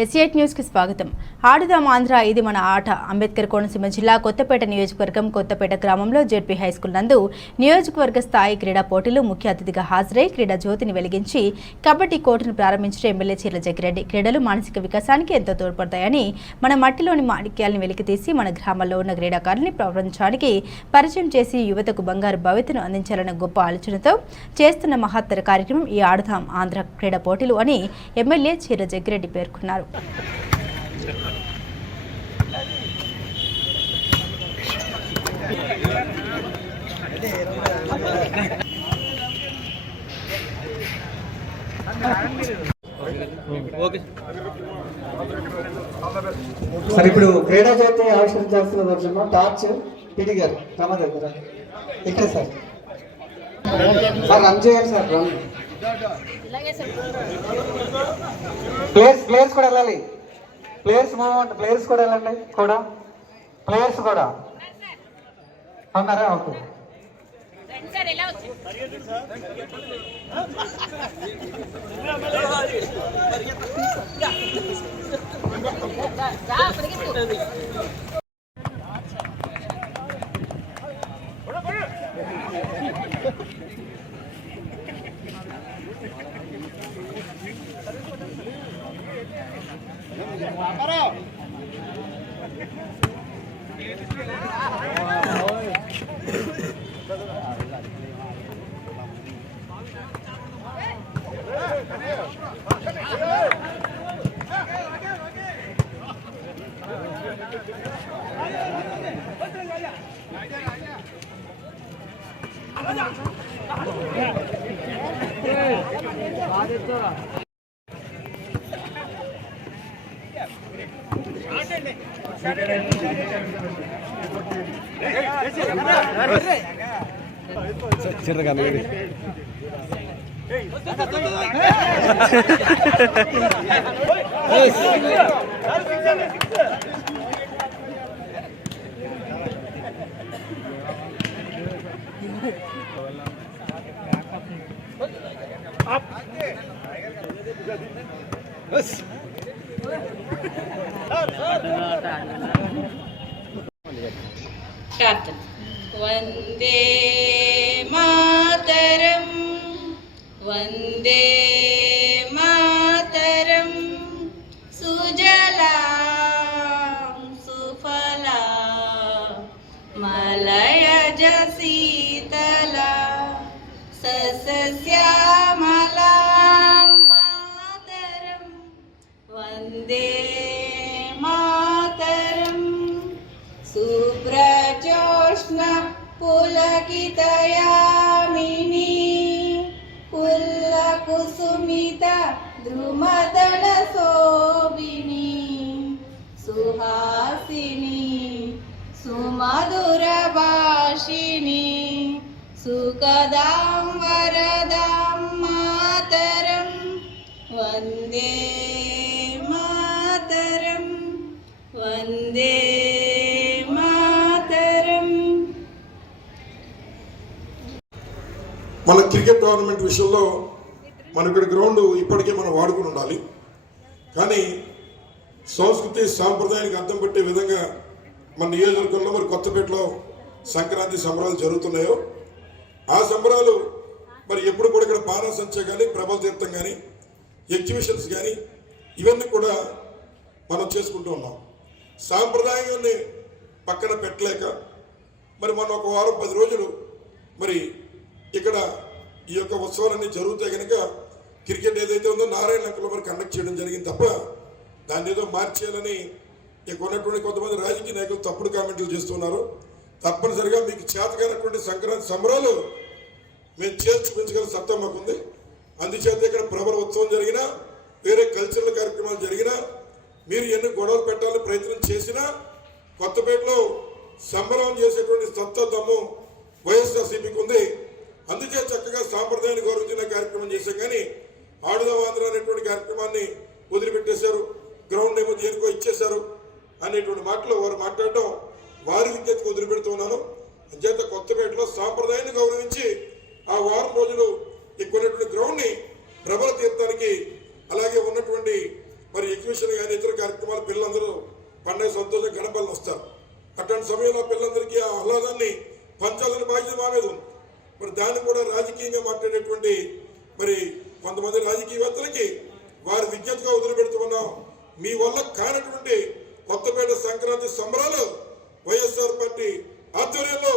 ఎస్ఏట్ న్యూస్కి స్వాగతం. ఆడుదాం ఆంధ్ర ఇది మన ఆట. అంబేద్కర్ కోనసీమ జిల్లా కొత్తపేట నియోజకవర్గం కొత్తపేట గ్రామంలో జెడ్పీ హైస్కూల్ నందు నియోజకవర్గ స్థాయి క్రీడా పోటీలు ముఖ్య అతిథిగా హాజరై క్రీడా జ్యోతిని వెలిగించి కబడ్డీ కోర్టును ప్రారంభించిన ఎమ్మెల్యే చీర్ల జగ్గిరెడ్డి. క్రీడలు మానసిక వికాసానికి ఎంతో తోడ్పడతాయని మన మట్టిలోని మాణిక్యాలను వెలికితీసి మన గ్రామాల్లో ఉన్న క్రీడాకారుల్ని ప్రపంచానికి పరిచయం చేసి యువతకు బంగారు భవితను అందించాలన్న గొప్ప ఆలోచనతో చేస్తున్న మహత్తర కార్యక్రమం ఈ ఆడుదాం ఆంధ్ర క్రీడా పోటీలు అని ఎమ్మెల్యే చీర్ల జగ్గిరెడ్డి పేర్కొన్నారు. సరే ఇప్పుడు క్రీడా జ్యోతి ఆవిష్కరించాల్సిన దర్శనం టార్చ్ పిటి గారు రమ దగ్గర ఇక్కడ సార్. సార్ రన్ చేయాలి సార్ రన్ ప్లేయర్స్ ప్లేయర్స్ కూడా వెళ్ళాలి. ప్లేయర్స్ మూవ్మెంట్ ప్లేయర్స్ కూడా వెళ్ళండి. కూడా. ప్లేయర్స్ కూడా. అన్నారా? ఓకే. 다 됐더라. ചെറുക്കാൻ വേണ്ടി Up. Yes. वन्दे मातरं वन्दे పులకితయామిని పుల్లకుసుమిత ద్రుమదళ శోభిని. సుహాసిని సుమధుర భాషిణి సుఖదాం వరదాం మాతరం. వందే మన క్రికెట్ టోర్నమెంట్ విషయంలో మన ఇక్కడ గ్రౌండ్ ఇప్పటికే మనం వాడుకుని ఉండాలి. కానీ సంస్కృతి సాంప్రదాయానికి అర్థం పెట్టే విధంగా మన నియోజకవర్గంలో మరి కొత్తపేటలో సంక్రాంతి సంబరాలు జరుగుతున్నాయో ఆ సంబరాలు మరి ఎప్పుడు కూడా ఇక్కడ పారాసంచ కానీ ప్రభల తీర్థం కానీ ఎగ్జిబిషన్స్ కానీ ఇవన్నీ కూడా మనం చేసుకుంటూ ఉన్నాం. సాంప్రదాయాన్ని పక్కన పెట్టలేక మరి మనం ఒక వారం పది రోజులు మరి ఇక్కడ ఈ యొక్క ఉత్సవాలన్నీ జరుగుతాయి కనుక క్రికెట్ ఏదైతే ఉందో నారాయణ లంకలో మరి కండక్ట్ చేయడం జరిగింది తప్ప దాన్ని ఏదో మార్చేయాలని ఇక్కడ ఉన్నటువంటి కొంతమంది రాజకీయ నాయకులు తప్పుడు కామెంట్లు చేస్తున్నారు. తప్పనిసరిగా మీకు చేతకానటువంటి సంక్రాంతి సంబరాలు మేము చేసి చూపించగల సత్తా మాకుంది. అందుచేత ఇక్కడ ప్రబల ఉత్సవం జరిగినా వేరే కల్చరల్ కార్యక్రమాలు జరిగినా మీరు ఎన్ని గొడవలు పెట్టాలని ప్రయత్నం చేసినా కొత్తపేటలో సంబరం చేసేటువంటి సత్తా దమ్ము వైఎస్ఆర్సీపీకి ఉంది. అందుచే చక్కగా సాంప్రదాయాన్ని గౌరవించిన కార్యక్రమం చేశాం. కానీ ఆడుదాం ఆంధ్ర అనేటువంటి కార్యక్రమాన్ని వదిలిపెట్టేశారు. గ్రౌండ్ ఏమో దేనికో ఇచ్చేశారు అనేటువంటి మాటలు వారు మాట్లాడటం వారి విద్యకు వదిలిపెడుతున్నాను అంచేత కొత్తపేటలో సాంప్రదాయాన్ని గౌరవించి ఆ వారం రోజులు ఇక్కడ ఉన్నటువంటి గ్రౌండ్ని ప్రబల తీర్థానికి అలాగే ఉన్నటువంటి మరి ఎగ్జిబిషన్ కానీ ఇతర కార్యక్రమాలు పిల్లలందరూ పండుగ సంతోషం గడపాలని వస్తారు. అట్లాంటి సమయంలో పిల్లలందరికీ ఆ ఆహ్లాదాన్ని పంచాలని బాధ్యత మా మీద ఉంది. మరి దాన్ని కూడా రాజకీయంగా మాట్లాడేటువంటి మరి కొంతమంది రాజకీయవేత్తలకి వారి విజ్ఞతగా వదిలిపెడుతున్నాం. మీ వల్ల కానటువంటి కొత్తపేట సంక్రాంతి సంబరాలు వైఎస్ఆర్ పార్టీ ఆధ్వర్యంలో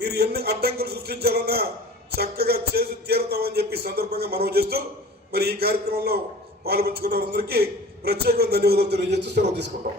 మీరు ఎన్ని అడ్డంకులు సృష్టించాలన్నా చక్కగా చేసి తీరుతామని చెప్పి సందర్భంగా మనం చేస్తూ మరి ఈ కార్యక్రమంలో పాల్పంచుకున్న వారందరికీ ప్రత్యేకంగా ధన్యవాదాలు తెలియజేస్తూ సెలవు తీసుకుంటాం.